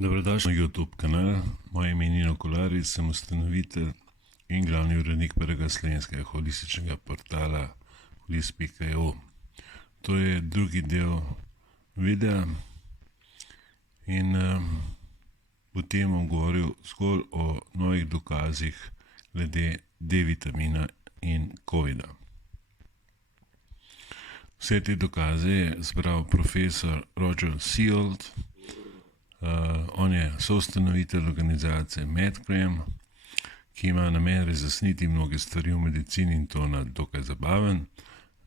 Dobrodošli na YouTube kanal. Moje ime je Nino Kolarič, sem ustanovitelj in glavni urednik prvega slovenskega holističnega portala holist.eu. To je drugi del videa in v tem bom govoril zgolj o novih dokazih glede D-vitamina in COVID-a. Vse te dokaze je zbral profesor Roger Seald. On je soustanovitelj organizacije Medcram, ki ima namen razjasniti mnoge stvari v medicini in to na dokaj zabaven,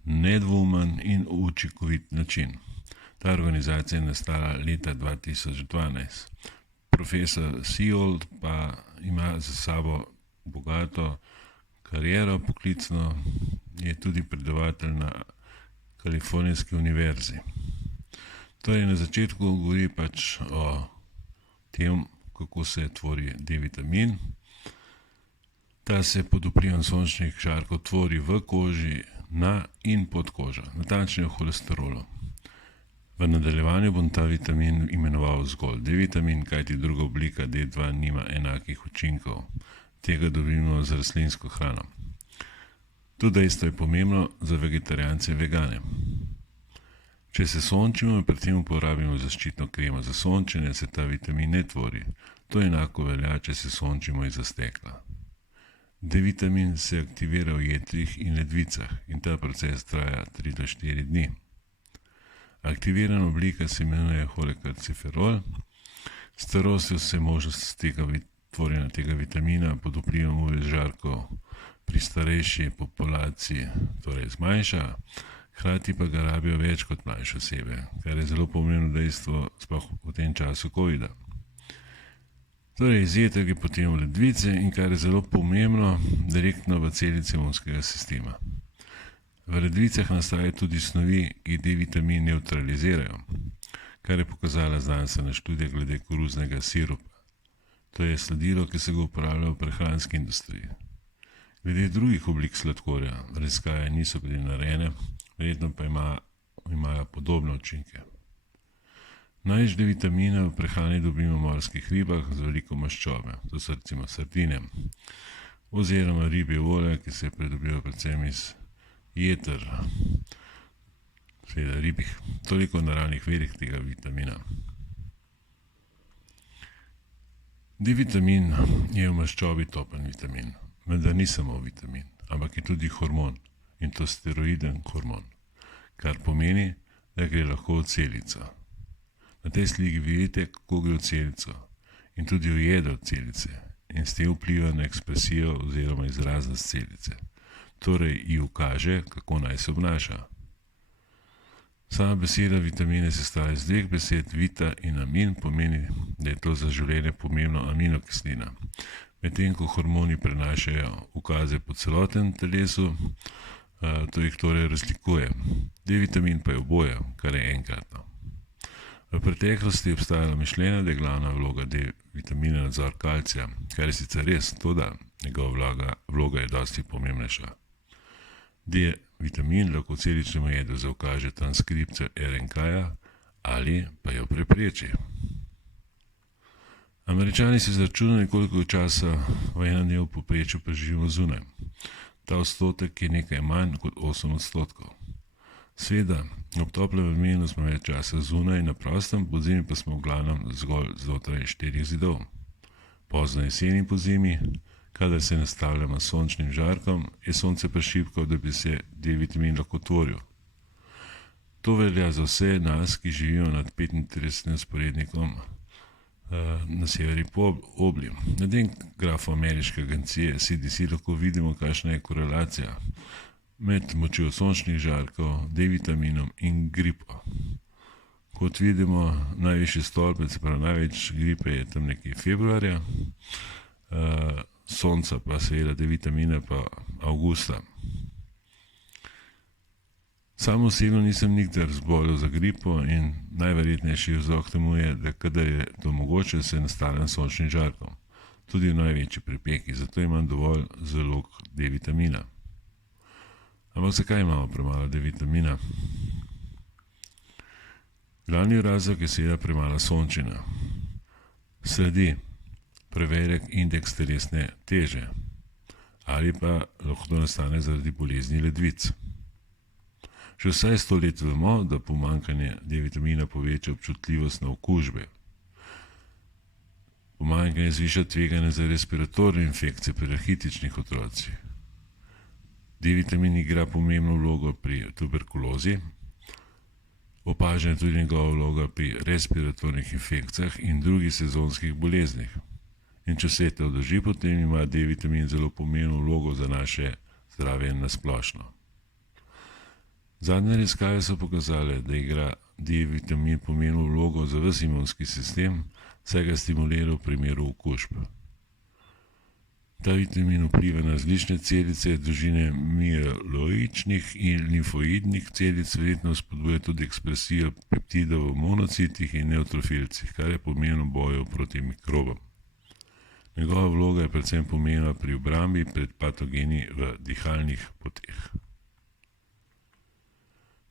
nedvoumen in učinkovit način. Ta organizacija je nastala leta 2012. Profesor Seald pa ima za sabo bogato kariero poklicno, je tudi predavatelj na Kalifornijski univerzi. Torej, na začetku govori o tem, kako se tvori D-vitamin. Ta se pod vplivom sončnih žarkov tvori v koži, na in pod kožo, natančneje v holesterolu. V nadaljevanju bom ta vitamin imenoval zgolj D-vitamin, kajti druga oblika D2 nima enakih učinkov. Tega dobimo z rastlinsko hrano. To dejstvo je pomembno za vegetarijance in vegane. Če se sončimo in pri tem uporabimo zaščitno kremo za sončenje, se ta vitamin ne tvori. To enako velja, če se sončimo iz stekla. D-vitamin se aktivira v jetrih in ledvicah in ta proces traja 3 do 4 dni. Aktivirana oblika se imenuje holekalciferol. S starostjo se možnost tvorjenja tega vitamina pod vplivom UV žarkov pri starejši populaciji zmanjša, hkrati pa ga rabijo več kot mlajše osebe, kar je zelo pomembno dejstvo sploh v tem času COVID-a. Torej, izjetek je potem v ledvice in kar je zelo pomembno, direktno v celice imunskega sistema. V ledvicah nastajajo tudi snovi, ki D-vitamin nevtralizirajo, kar je pokazala znanstvena študija glede koruznega sirupa. To je sladilo, ki se ga uporablja v prehranski industriji. Glede drugih oblik sladkorja, raziskave niso bile narejene, verjetno pa imajo podobne učinke. Največ D-vitamina v prehrani dobimo v morskih ribah z veliko maščobe, to so recimo sardine, oziroma ribje olje, ki se pridobiva predvsem iz jeter, seveda ribjih, toliko naravnih virih tega vitamina. D-vitamin je v maščobi topen vitamin, vendar ni samo vitamin, ampak je tudi hormon, in to steroiden hormon, kar pomeni, da gre lahko v celico. Na tej sliki vidite, kako gre v celico in tudi v jedro celice in s tem vpliva na ekspresijo oziroma izraznost celice. Torej ji ukaže, kako naj se obnaša. Sama beseda vitamine se sestavlja iz dveh besed, vita in amin, pomeni, da je to za življenje pomembno aminokislina. Medtem ko hormoni prenašajo ukaze po celotnem telesu, to jih torej razlikuje. D-vitamin pa je oboje, kar je enkratno. V preteklosti je obstajalo mišljenje, da je glavna vloga D-vitamina nadzor kalcija, kar je sicer res, toda njegova vloga je dosti pomembnejša. D-vitamin lahko celičnemu jedru zaukaže transkripcijo RNK-ja ali pa jo prepreči. Američani so izračunali, koliko časa v enem dnevu v povprečju preživimo zunaj. Ta odstotek je nekaj manj kot 8%. Seveda, ob toplem vremenu smo več časa zunaj na prostem, pozimi pa smo v glavnem zgolj znotraj 4 zidov. Pozno jeseni in pozimi, kadar se nastavljamo s sončnim žarkom, je sonce prešibko, da bi se D-vitamin lahko tvoril. To velja za vse nas, ki živijo nad 35 sporednikom na severi obli. Na tem grafu ameriške agencije CDC lahko vidimo, kakšna je korelacija med močjo sončnih žarkov, D-vitaminom in gripo. Kot vidimo, najvišji stolpec, največ gripe je tam nekje februarja, sonca pa seveda D-vitamina pa avgusta. Sam osebno nisem nikdar zbolel za gripo in najverjetnejši vzrok temu je, da kadar je to mogoče, se nastavljam sončnim žarkom, tudi v največji pripeki, zato imam dovolj zalog D-vitamina. Ampak zakaj imamo premalo D-vitamina? Glavni razlog je seveda premalo sončenja. Sledi prevelik indeks telesne teže ali pa lahko to nastane zaradi bolezni ledvic. Že vsaj 100 let vemo, da pomanjkanje D-vitamina poveča občutljivost na okužbe. Pomanjkanje zviša tveganje za respiratorne infekcije pri rahitičnih otrocih. D-vitamin igra pomembno vlogo pri tuberkulozi, opažena je tudi njegova vloga pri respiratornih infekcijah in drugih sezonskih boleznih. In če se to drži, potem ima D-vitamin zelo pomembno vlogo za naše zdravje na splošno. Zadnje raziskave so pokazale, da igra D-vitamin pomembno vlogo za ves imunski sistem, saj ga stimulira v primeru okužb. Ta vitamin vpliva na različne celice družine mieloičnih in limfoidnih celic, verjetno spodbuja tudi ekspresijo peptidov v monocitih in nevtrofilcih, kar je pomembno v boju proti mikrobom. Njegova vloga je predvsem pomembna pri obrambi pred patogeni v dihalnih poteh.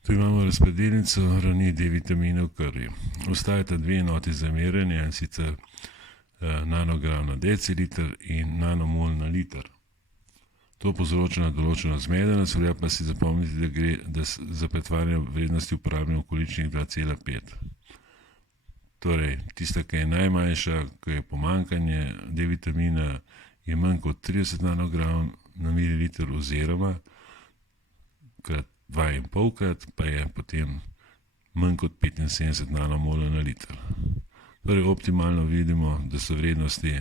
Tu imamo razpredelnico ravni D-vitamina v krvi. Ostajata dve enoti za merjenje, in sicer nanogram na deciliter in nanomol na liter. To povzroča določeno zmedenost, velja pa si zapomniti, da gre za pretvarjanje vrednosti uporabne v količnik 2,5. Torej, tista, ki je najmanjša, ko je pomanjkanje D-vitamina, je manj kot 30 nanogram na mililiter oziroma krat 2,5-krat, pa je potem manj kot 75 nanomola na liter. Torej, optimalno vidimo, da so vrednosti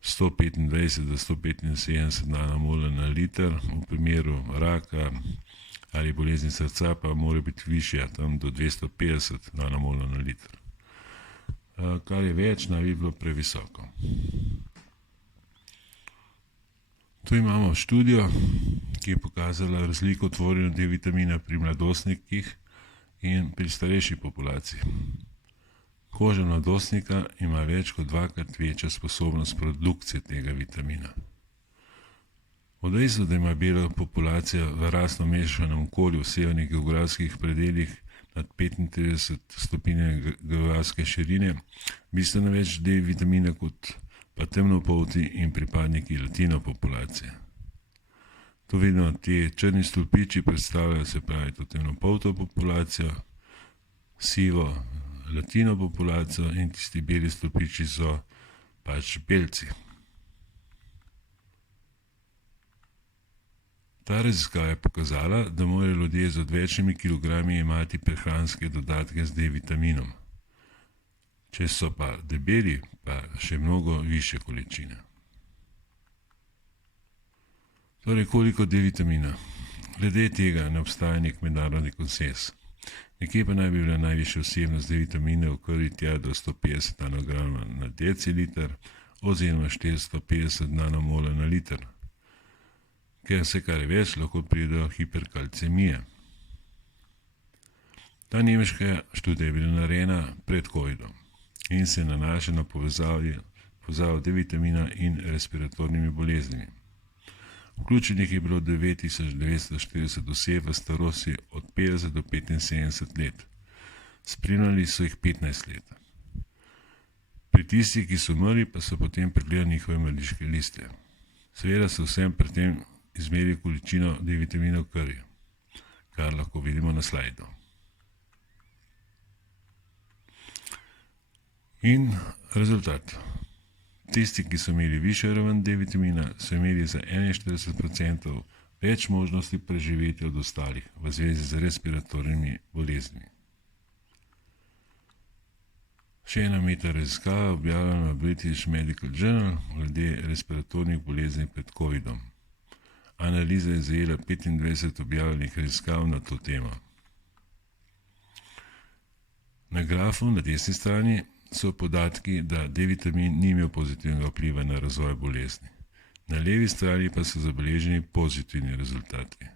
125 do 175 nanomola na liter, v primeru raka ali bolezni srca pa mora biti višja, tam do 250 nanomola na liter. Kar je več, naj bi bilo previsoko. Tu imamo študijo, ki je pokazala razliko tvorjenja D-vitamina pri mladostnikih in pri starejši populaciji. Koža mladostnika ima več kot dvakrat večjo sposobnost produkcije tega vitamina. Od dejstva, da ima bela populacija v rasno mešanem okolju v severnih geografskih predeljih nad 35 stopinj geografske širine, bistveno več D-vitamina kot pa temnopolti in pripadniki latino populacije. Tu vidimo, ti črni stolpiči predstavljajo, se pravi, to temnopolto populacijo, sivo latino populacijo in tisti beli stolpiči so pač belci. Ta raziskava je pokazala, da morajo ljudje z odvečnimi kilogrami imati prehranske dodatke z D-vitaminom. Če so pa debeli, pa še mnogo više količine. Torej, koliko D-vitamina? Glede tega ne obstaja nek mednarodni konsenz. Nekje pa naj bi bila najvišja vsebnost D-vitamina v krvi tja do 150 nanograma na deciliter oziroma 450 nanomola na liter. Ker se kar je več, lahko pride do hiperkalcemije. Ta nemška študija je bila narejena pred COVID-om in se nanaša na povezavo D-vitamina in respiratornimi boleznimi. Vključenih je bilo 9940 oseb v starosti od 50 do 75 let. Spremljali so jih 15 let. Pri tistih, ki so umrli, pa so potem pregledali njihove mrliške liste. Seveda so vsem pri tem izmerili količino D-vitamina v krvi, kar lahko vidimo na slajdu. In rezultat. Tisti, ki so imeli višjo raven D-vitamina, so imeli za 41% več možnosti preživetja od ostalih v zvezi z respiratornimi boleznimi. Še ena meta-raziskava objavljena v British Medical Journal glede respiratornih bolezni pred COVID-om. Analiza je zajela 25 objavljenih raziskav na to temo. Na grafu na desni strani so podatki, da D-vitamin ni imel pozitivnega vpliva na razvoj bolezni. Na levi strani pa so zabeleženi pozitivni rezultati.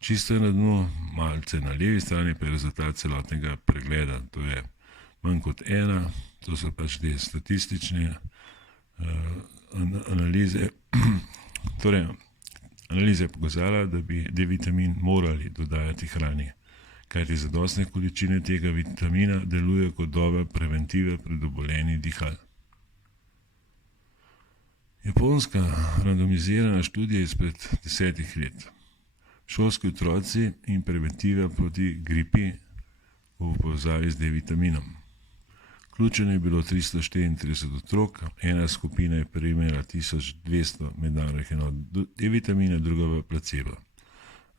Čisto na dnu, malce na levi strani pa je rezultat celotnega pregleda, to je manj kot 1, to so pač te statistične analize. Torej, analiza je pokazala, da bi D-vitamin morali dodajati hrani, kajti zadostne količine tega vitamina delujejo kot dobra preventiva pred obolenji dihal. Japonska randomizirana študija izpred 10 let. Šolski otroci in preventiva proti gripi v povezavi z D-vitaminom. Vključeno je bilo 334 otrok, ena skupina je prejemala 1200 mednarodnih enot D-vitamina, druga pa placebo.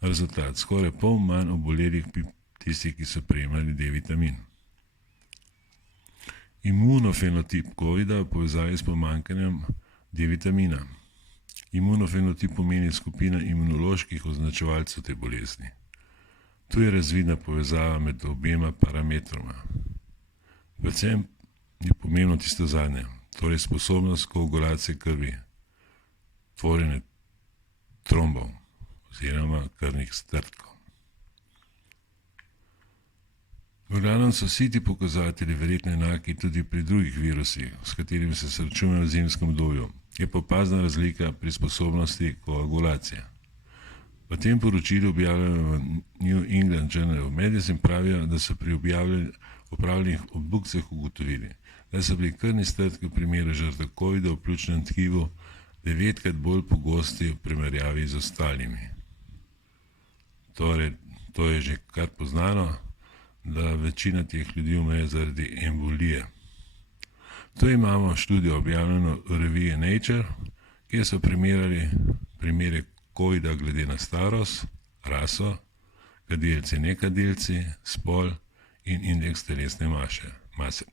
Rezultat: skoraj pol manj obolelih pri tistih, ki so prejemali D-vitamin. Imunofenotip COVID-a v povezavi s pomanjkanjem D-vitamina. Imunofenotip pomeni skupina imunoloških označevalcev te bolezni. Tu je razvidna povezava med obema parametroma. Predvsem je pomembno tisto zadnje, torej sposobnost koagulacije krvi, tvorjenje trombov oziroma krvnih strdkov. V glavnem so vsi ti pokazatelji verjetno enaki tudi pri drugih virusih, s katerimi se srečujemo v zimskem obdobju. Je pa opazna razlika pri sposobnosti koagulacije. V tem poročilu, objavljenem v New England Journal of Medicine, pravijo, da so pri opravljenih obdukcijah ugotovili, da so bili krvni strdki v primeru žrtev COVID-a v pljučnem tkivu 9krat bolj pogosti v primerjavi z ostalimi. Torej, to je že kar poznano, da večina teh ljudi umre zaradi embolije. Tu imamo študijo objavljeno v reviji Nature, kjer so primerjali primere COVID-a glede na starost, raso, kadilci, nekadilci, spol in indeks telesne mase.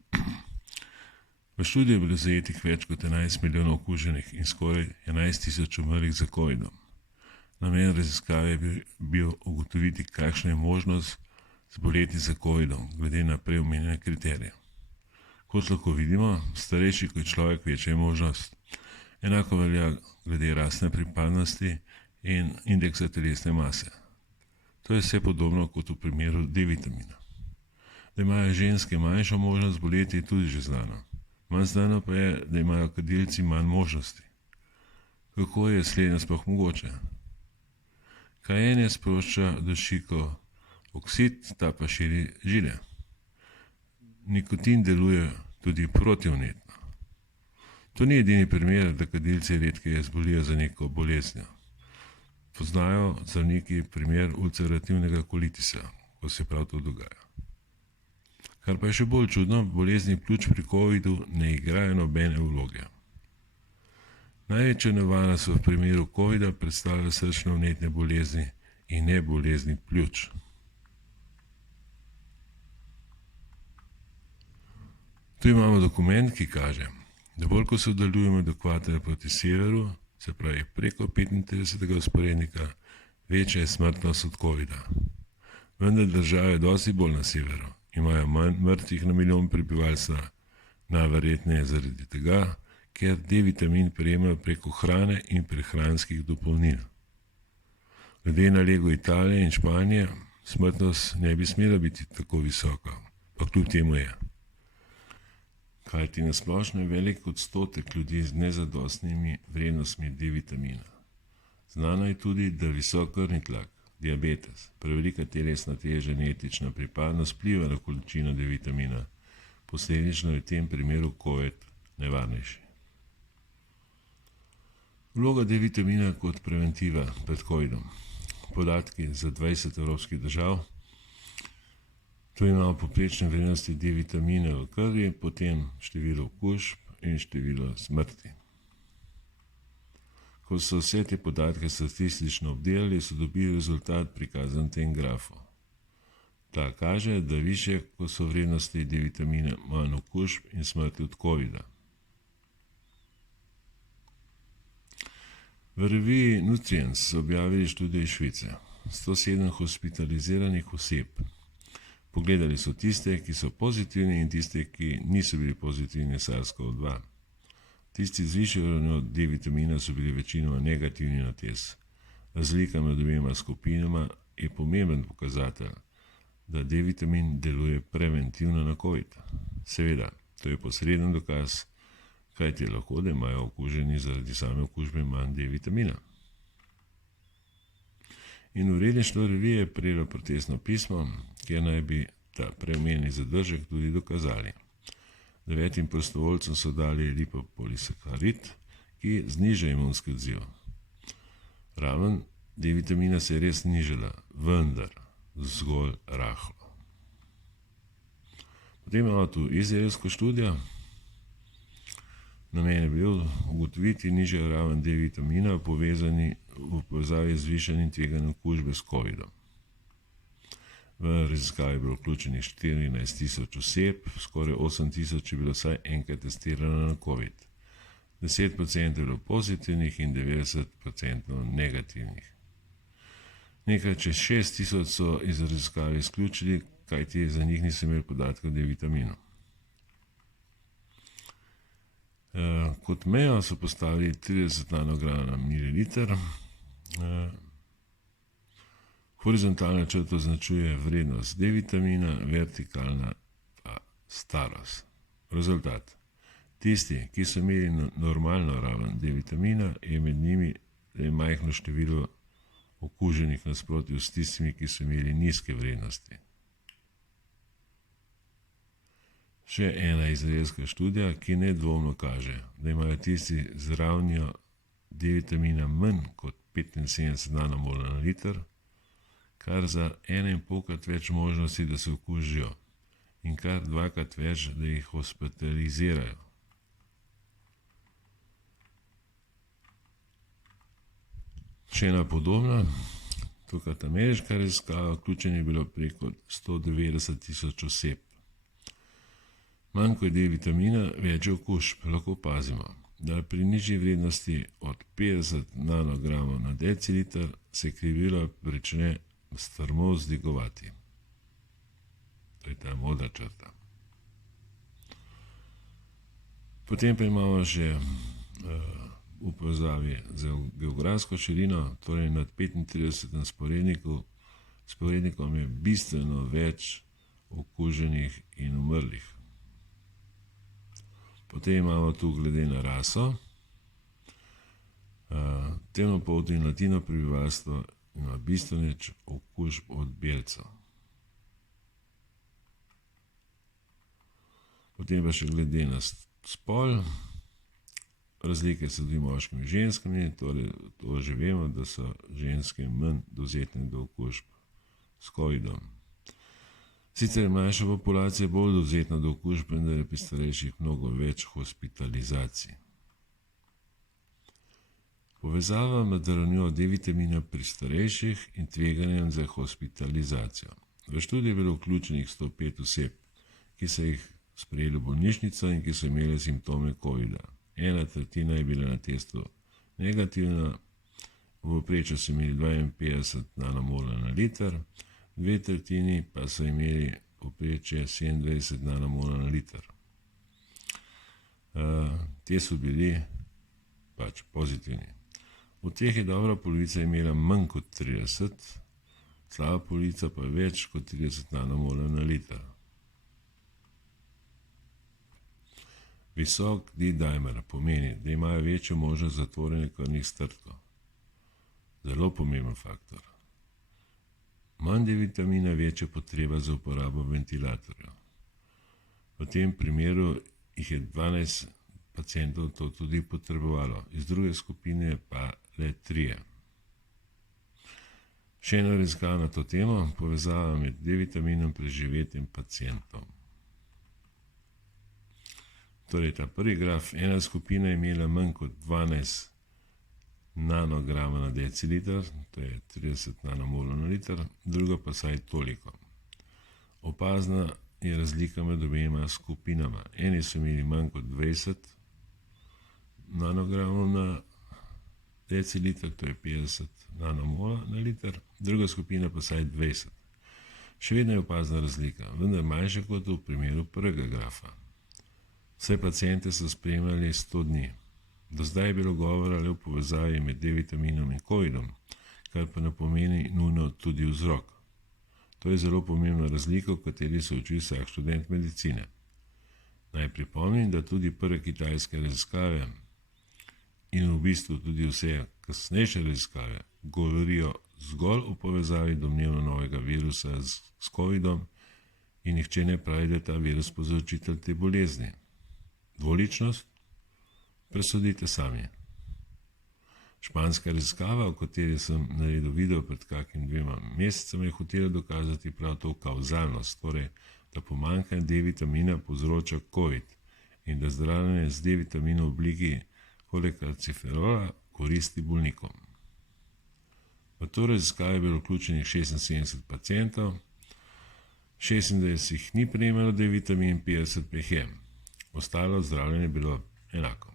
V študiji je bilo zajetih več kot 11 milijonov okuženih in skoraj 11.000 umrlih za COVID-om. Namen raziskave je bil ugotoviti, kakšna je možnost zboleti za COVID-om, glede na prej omenjene kriterije. Kot lahko vidimo, starejši kot človek, večja je možnost. Enako velja glede rasne pripadnosti in indeksa telesne mase. To je vse podobno kot v primeru D-vitamina. Da imajo ženske manjšo možnost zboleti, je tudi že znano. Manj znano pa je, da imajo kadilci manj možnosti. Kako je slednje sploh mogoče? Kajenje sprošča dušikov oksid, ta pa širi žile. Nikotin deluje tudi protivnetno. To ni edini primer, da kadilci redkeje zbolijo za neko boleznjo. Poznajo zdravniki primer ulcerativnega kolitisa, ko se prav to dogaja. Kar pa je še bolj čudno, bolezni pljuč pri COVID-u ne igrajo nobene vloge. Največja nevarnost v primeru COVID-a predstavlja srčno-vnetne bolezni in ne bolezni pljuč. Tu imamo dokument, ki kaže, da bolj ko se oddaljujemo od ekvatorja proti severu, se pravi preko 35. vzporednika, večja je smrtnost od COVID-a. Vendar države dosti bolj na severu imajo manj mrtvih na milijon prebivalstva, najverjetneje zaradi tega, ker D-vitamin prejemajo preko hrane in prehranskih dopolnil. Glede na lego Italije in Španije, smrtnost ne bi smela biti tako visoka, pa kljub temu je. Kajti na splošno je velik odstotek ljudi z nezadostnimi vrednostmi D-vitamina. Znano je tudi, da visok krvni tlak, diabetes, prevelika telesna teža in etična pripadnost vpliva na količino D-vitamina, posledično je v tem primeru COVID nevarnejši. Vloga D-vitamina kot preventiva pred COVID-om. Podatki za 20 evropskih držav. Tu imamo povprečne vrednosti D-vitamina v krvi, potem število okužb in število smrti. Ko so vse te podatke statistično obdelali, so dobili rezultat prikazan v tem grafu. Ta kaže, da više, ko so vrednosti D-vitamina, manj okužb in smrti od COVID-a. V reviji Nutrients so objavili študijo iz Švice. 107 hospitaliziranih oseb. Pogledali so tiste, ki so pozitivni in tiste, ki niso bili pozitivni SARS-CoV-2. Tisti z višjo ravnjo D-vitamina so bili večinoma negativni na test. Razlika med obema skupinama je pomemben pokazatelj, da D-vitamin deluje preventivno na COVID. Seveda, to je posreden dokaz, kajti lahko, da imajo okuženi zaradi same okužbe manj D-vitamina. In uredništvo revije je prejelo protestno pismo, kjer naj bi ta preomenjeni zadržek tudi dokazali. 9 prostovoljcem so dali lipopolisaharid, ki zniža imunski odziv. Raven D-vitamina se je res znižala, vendar zgolj rahlo. Potem imamo tu izraelsko študijo. Namen je bil ugotoviti nižjo raven D-vitamina v povezavi z zvišanim tveganjem okužbe s COVID-om. V raziskavi je bilo vključenih 14.000 oseb, skoraj 8.000 je bilo vsaj enkrat testirano na COVID. 10% je bilo pozitivnih in 90% negativnih. Nekaj čez 6.000 so iz raziskave izključili, kajti za njih niso imeli podatkov o D-vitaminu. Kot mejo so postavili 30 nanograma na mililiter. Horizontalna črta označuje vrednost D-vitamina, vertikalna pa starost. Rezultat. Tisti, ki so imeli normalno raven D-vitamina, je med njimi majhno število okuženih nasprotju s tistimi, ki so imeli nizke vrednosti. Še ena izraelska študija, ki nedvomno kaže, da imajo tisti z ravnjo D-vitamina manj kot 75 nanomola na liter, kar za 1,5-krat več možnosti, da se okužijo in kar 2-krat več, da jih hospitalizirajo. Še ena podobna, tokrat ameriška raziskava, vključenih je bilo preko 190.000 oseb. Manj kot D-vitamina, več okužb. Lahko opazimo, da pri nižji vrednosti od 50 nanogramov na deciliter se krivilo prične strmo vzdigovati. To je ta modra črta. Potem pa imamo še v povezavi z geografsko širino, torej nad 35 sporednikom je bistveno več okuženih in umrlih. Potem imamo tu glede na raso, temnopolti in latino prebivalstvo ima bistveno več okužb od belcev. Potem pa še glede na spol, razlike so tudi moškimi in ženskami, torej to že vemo, da so ženske manj dovzetne do okužb s COVID-om. Sicer je manjša populacija bolj dovzetna do okužb, vendar je pri starejših mnogo več hospitalizacij. Povezava med ravnjo D-vitamina pri starejših in tveganjem za hospitalizacijo. V študiji je bilo vključenih 105 oseb, ki so jih sprejeli v bolnišnico in ki so imeli simptome COVID-a. 1/3 je bila na testu negativna, v povprečju so imeli 52 nanomola na liter, 2/3 pa so imeli povprečje 27 nanomola na liter. Te so bili pač pozitivni. V teh je dobra polovica imela manj kot 30, slaba polovica pa več kot 30 nanomola na liter. Visok D-dimer pomeni, da imajo večjo možnost zatvorjanja krvnih strdkov. Zelo pomemben faktor. Manj D-vitamina, večja potreba za uporabo ventilatorjev. V tem primeru jih je 12 pacientov to tudi potrebovalo, iz druge skupine pa le 3. Še ena raziskava na to temo, povezava med D-vitaminom preživetjem pacientov. Torej, ta prvi graf, ena skupina je imela manj kot 12 nanograma na deciliter, to je 30 nanomola na liter, druga pa saj toliko. Opazna je razlika med obema skupinama. Eni so imeli manj kot 20 nanogramov na deciliter, to je 50 nanomola na liter, druga skupina pa saj 20. Še vedno je opazna razlika, vendar manjša kot v primeru prvega grafa. Vse paciente so spremljali 100 dni. Do zdaj je bilo govora le o povezavi med D-vitaminom in COVID-om, kar pa ne pomeni nujno tudi vzrok. To je zelo pomembna razlika, v kateri se uči vsak študent medicine. Naj pripomnim, da tudi prve kitajske raziskave in v bistvu tudi vse kasnejše raziskave govorijo zgolj o povezavi domnevno novega virusa s COVID-om in nihče ne pravi, da je ta virus povzročitelj te bolezni. Dvoličnost? Presodite sami. Španska raziskava, o kateri sem naredil video pred kakim 2 mesecema, je hotela dokazati prav to kauzalnost, torej, da pomanjkanje D-vitamina povzroča COVID in da zdravljenje z D-vitaminom v obliki kolekalciferola koristi bolnikom. V to raziskavo je bilo vključenih 76 pacientov, 26 jih ni prejemalo D-vitamin, 50 pa jih je. Ostalo zdravljenje je bilo enako.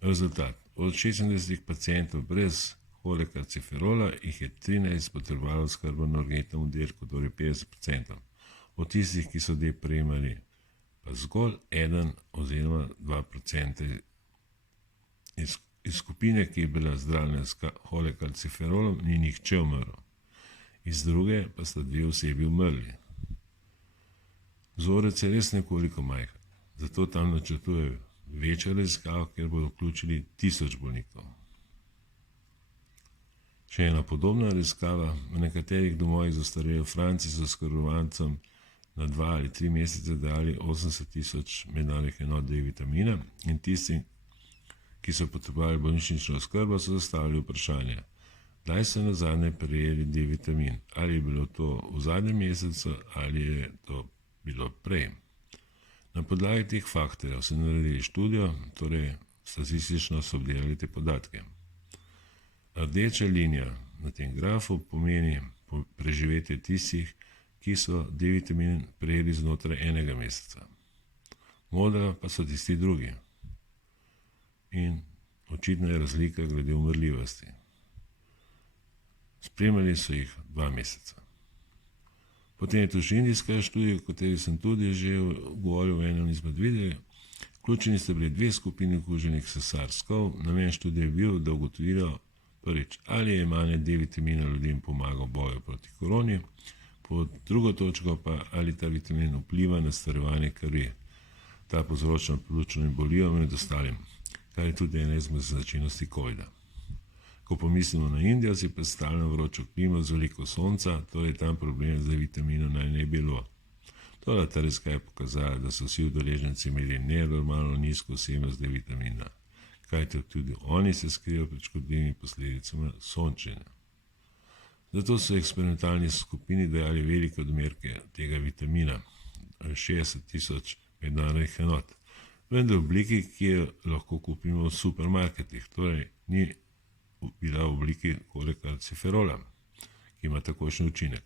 Rezultat. Od 26 pacientov brez kolekalciferola jih je 13 potrebovalo oskrbo na urgentnem oddelku, torej 50%. Od tistih, ki so D prejemali, pa zgolj 1 oziroma 2% iz skupine, ki je bila zdravljena s kolekalciferolom, ni nihče umrl. Iz druge pa sta 2 osebi umrli. Vzorec je res nekoliko majhen, zato tam načrtujejo večjo raziskavo, kjer bodo vključili 1000 bolnikov. Še ena podobna raziskava, v nekaterih domovih za ostarele v Franciji so oskrbovancem na 2 ali 3 mesece dali 80.000 mednarodnih enot D-vitamina in tistim, ki so potrebovali bolnišnično oskrbo, so zastavili vprašanje, kdaj so nazadnje prejeli D-vitamin, ali je bilo to v zadnjem mesecu ali je to bilo prej. Na podlagi teh faktorjev so naredili študijo, torej statistično so obdelali te podatke. Rdeča linija na tem grafu pomeni preživetje tistih, ki so D-vitamin prejeli znotraj 1 meseca. Modra pa so tisti drugi. In očitna je razlika glede umrljivosti. Spremljali so jih 2 meseca. Potem je tu še indijska študija, o kateri sem tudi že govoril v enem izmed videov. Vključeni sta bili 2 skupini okuženih s SARS-CoV. Namen študije je bil, da ugotovijo prvič, ali je jemanje D-vitamina ljudem pomagal v boju proti koroni, pod drugo točko pa, ali ta vitamin vpliva na starevanje krvi. Ta povzroča pljučno embolijo med ostalim, kar je tudi ena izmed značilnosti COVID-a. Ko pomislimo na Indijo, si predstavljamo vročo klimo z veliko sonca, torej tam problem z vitaminom naj ne bilo. Toda ta raziskava je pokazala, da so vsi udeleženci imeli nenormalno nizko vsebnost D-vitamina, kajti tudi oni se skrivajo pred škodljivimi posledicami sončenja. Zato so eksperimentalni skupini dajali velike odmerke tega vitamina, 60.000 mednarodnih enot, vendar v obliki, ki jo lahko kupimo v supermarketih, torej ni bila v obliki kolekalciferola, ki ima takojšnji učinek.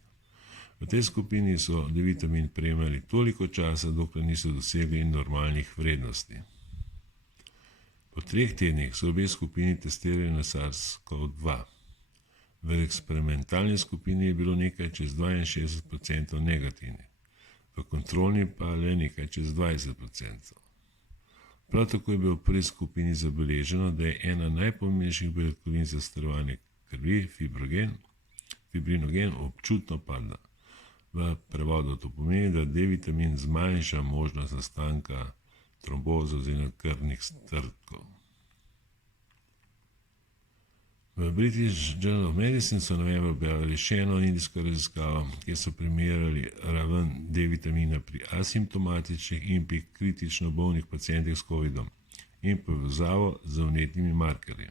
V tej skupini so D-vitamin prejemali toliko časa, dokler niso dosegli normalnih vrednosti. Po 3 tednih so obe skupini testirali na SARS-CoV-2. V eksperimentalni skupini je bilo nekaj čez 62% negativnih, v kontrolni pa le nekaj čez 20%. Prav tako je bilo v prvi skupini zabeleženo, da je ena najpomembnejših beljakovin za starevanje krvi, fibrinogen, občutno padla. V prevodu to pomeni, da D-vitamin zmanjša možnost nastanka tromboze oziroma krvnih strdkov. V British Journal of Medicine so novembra objavili še eno indijsko raziskavo, kjer so primerjali raven D-vitamina pri asimptomatičnih in pri kritično bolnih pacientih s COVID-om in povezavo z vnetnimi markerji.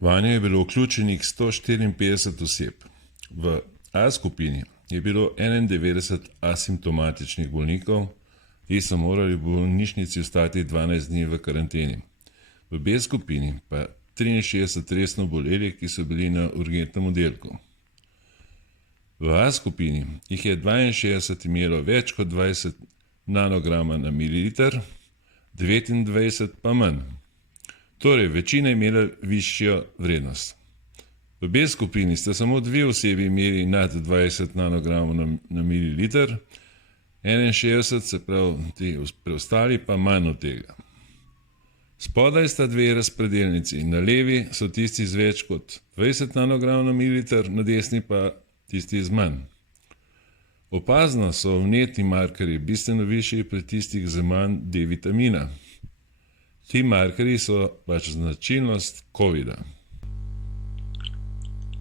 Vanjo je bilo vključenih 154 oseb. V A skupini je bilo 91 asimptomatičnih bolnikov, ki so morali v bolnišnici ostati 12 dni v karanteni. V B skupini pa 63 resno boleli, ki so bili na urgentnem oddelku. V A skupini jih je 62 imelo več kot 20 nanograma na mililiter, 29 pa manj. Torej, večina je imela višjo vrednost. V B skupini sta samo 2 osebi imeli nad 20 nanogramov na mililiter, 61, se pravi, ti preostali pa manj od tega. Spodaj sta 2 razpredelnici, na levi so tisti z več kot 20 nanogramov na mililiter, na desni pa tisti z manj. Opazno so vnetni markerji bistveno višji pri tistih z manj D-vitamina. Ti markerji so pač značilnost COVID-a.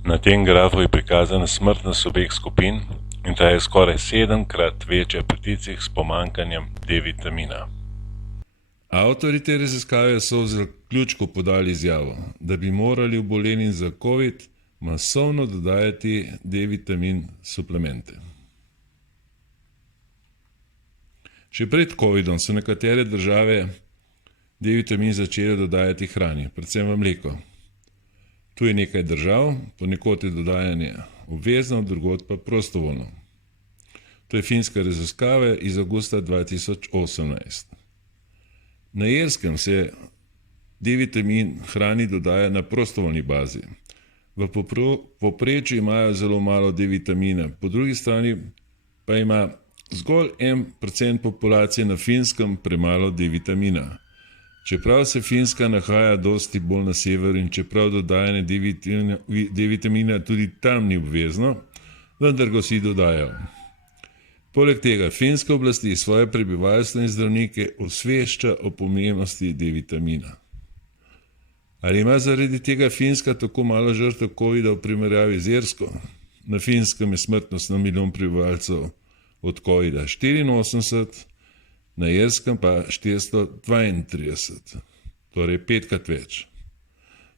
Na tem grafu je prikazana smrtnost obeh skupin in ta je skoraj 7-krat večja pri tistih s pomanjkanjem D-vitamina. Avtorji te raziskave so vzeli zaključku podali izjavo, da bi morali obolelim za COVID masovno dodajati D-vitamin suplemente. Še pred COVID-om so nekatere države D-vitamin začele dodajati hrani, predvsem v mleko. Tu je nekaj držav, ponekod je dodajanje obvezno, drugod pa prostovoljno. To je finska raziskava iz avgusta 2018. Na Irskem se D-vitamin hrani dodaja na prostovoljni bazi. V povprečju imajo zelo malo D-vitamina, po drugi strani pa ima zgolj 1% populacije na Finskem premalo D-vitamina. Čeprav se Finska nahaja dosti bolj na severu in čeprav dodajanje D-vitamina tudi tam ni obvezno, vendar ga vsi dodajajo. Poleg tega finske oblasti svoje prebivalstvo in zdravnike osvešča o pomembnosti D-vitamina. Ali ima zaradi tega Finska tako malo žrtev COVID-a v primerjavi z Irsko? Na Finskem je smrtnost na milijon prebivalcev od COVID-a 84, na Irskem pa 432, torej 5krat več.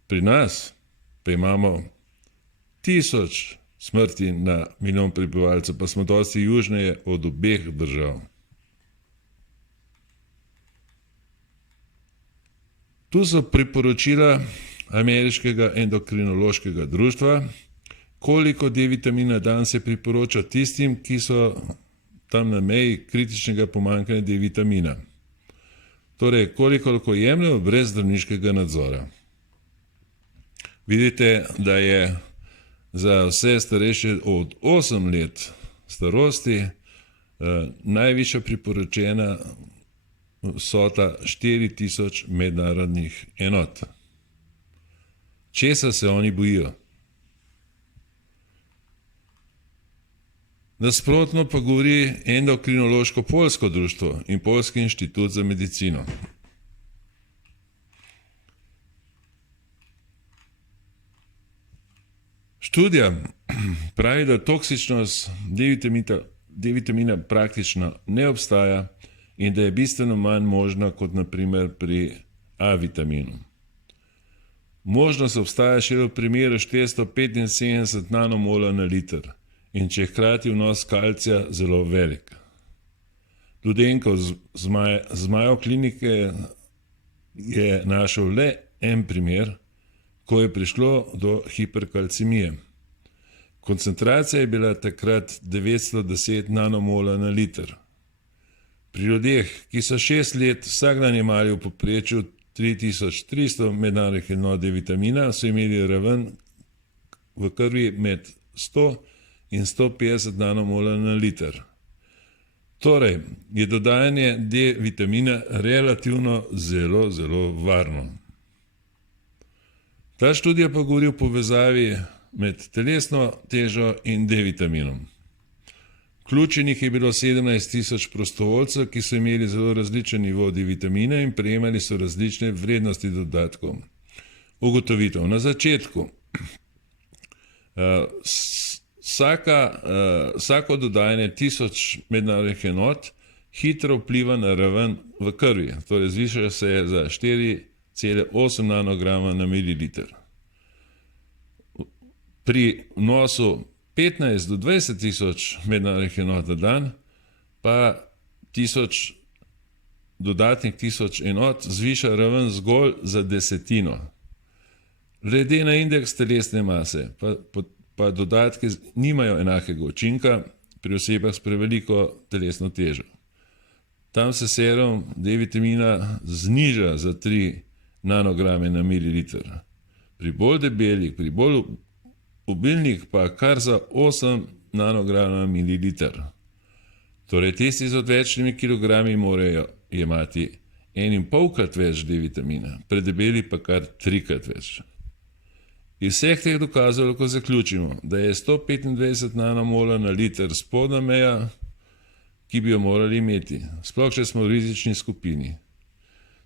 Pri nas pa imamo 1000 smrti na milijon prebivalcev, pa smo dosti južneje od obeh držav. Tu so priporočila Ameriškega endokrinološkega društva, koliko D-vitamina dan se priporoča tistim, ki so tam na meji kritičnega pomanjkanja D-vitamina. Torej, koliko lahko jemljejo brez zdravniškega nadzora. Vidite, da je za vse starejše od 8 let starosti najvišja priporočena vsota 4000 mednarodnih enot. Česa se oni bojijo? Nasprotno pa govori Endokrinološko poljsko društvo in Poljski inštitut za medicino. Študija pravi, da toksičnost D-vitamina praktično ne obstaja in da je bistveno manj možna kot na primer pri A-vitaminu. Možnost obstaja še v primeru 475 nanomola na liter in če je hkrati vnos kalcija zelo velik. Ludenko z Mayo klinike je našel le en primer, ko je prišlo do hiperkalcemije. Koncentracija je bila takrat 910 nanomola na liter. Pri ljudeh, ki so 6 let vsak dan jemali v povprečju 3300 mednarodnih enot D-vitamina, so imeli raven v krvi med 100 in 150 nanomola na liter. Torej, je dodajanje D-vitamina relativno zelo varno. Ta študija pa govori o povezavi med telesno težo in D-vitaminom. Vključenih je bilo 17 000 prostovoljcev, ki so imeli zelo različen nivo D-vitamina in prejemali so različne vrednosti dodatkov. Ugotovitev. Na začetku vsako dodajanje 1000 mednarodnih enot hitro vpliva na raven v krvi, torej zviša se za 4,8 nanograma na mililiter. Pri vnosu 15 do 20 tisoč mednarodnih enot na dan pa dodatnih 1000 enot zviša raven zgolj za desetino. Glede na indeks telesne mase pa dodatki nimajo enakega učinka pri osebah s preveliko telesno težo. Tam se serum D-vitamina zniža za 3 nanograme na mililiter. Pri bolj debelih, pri bolj obilnih pa kar za 8 nanograma na mililiter. Torej, tisti z odvečnimi kilogrami morajo jemati 1,5-krat več D-vitamina, predebeli pa kar 3-krat več. Iz vseh teh dokazov lahko zaključimo, da je 125 nanomola na liter spodnja meja, ki bi jo morali imeti, sploh če smo v rizični skupini.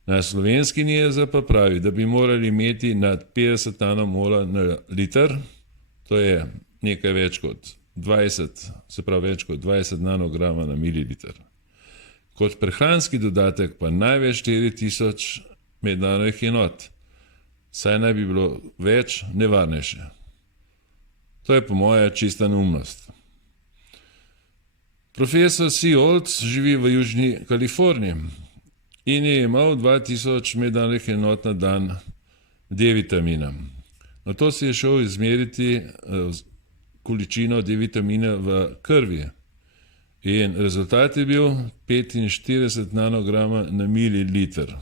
Na slovenski NIJZ pa pravi, da bi morali imeti nad 50 nanomola na liter, to je nekaj več kot 20, se pravi več kot 20 nanograma na mililiter. Kot prehranski dodatek pa največ 4000 mednarodnih enot, saj naj bi bilo več nevarnejše. To je po moje čista neumnost. Profesor Seholz živi v Južni Kaliforniji in je imel 2000 mednarodnih enot na dan D-vitamina. Na to si je šel izmeriti količino D-vitamina v krvi in rezultat je bil 45 nanograma na mililiter.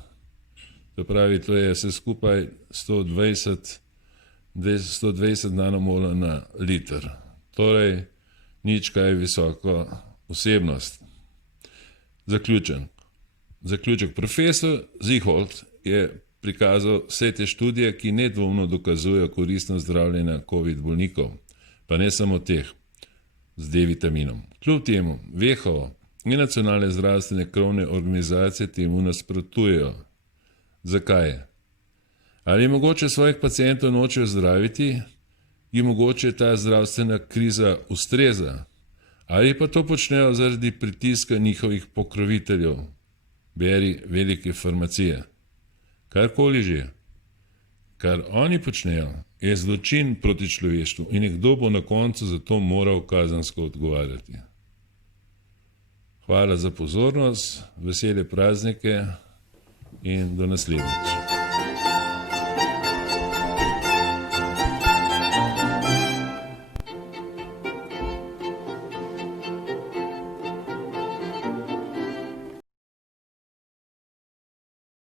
To pravi, to je vse skupaj 120 nanomola na liter. Torej, nič kaj visoko vsebnost. Zaključek. Profesor Seholz je prikazal vse te študije, ki nedvomno dokazujejo koristnost zdravljenja COVID bolnikov, pa ne samo teh z D-vitaminom. Kljub temu, WHO in nacionalne zdravstvene krovne organizacije temu nasprotujejo. Zakaj? Ali mogoče svojih pacientov nočejo zdraviti, jim mogoče ta zdravstvena kriza ustreza, ali pa to počnejo zaradi pritiska njihovih pokroviteljev, beri velike farmacije. Karkoli že, kar oni počnejo, je zločin proti človeštvu in nekdo bo na koncu za to moral kazensko odgovarjati. Hvala za pozornost, vesele praznike in do naslednjič.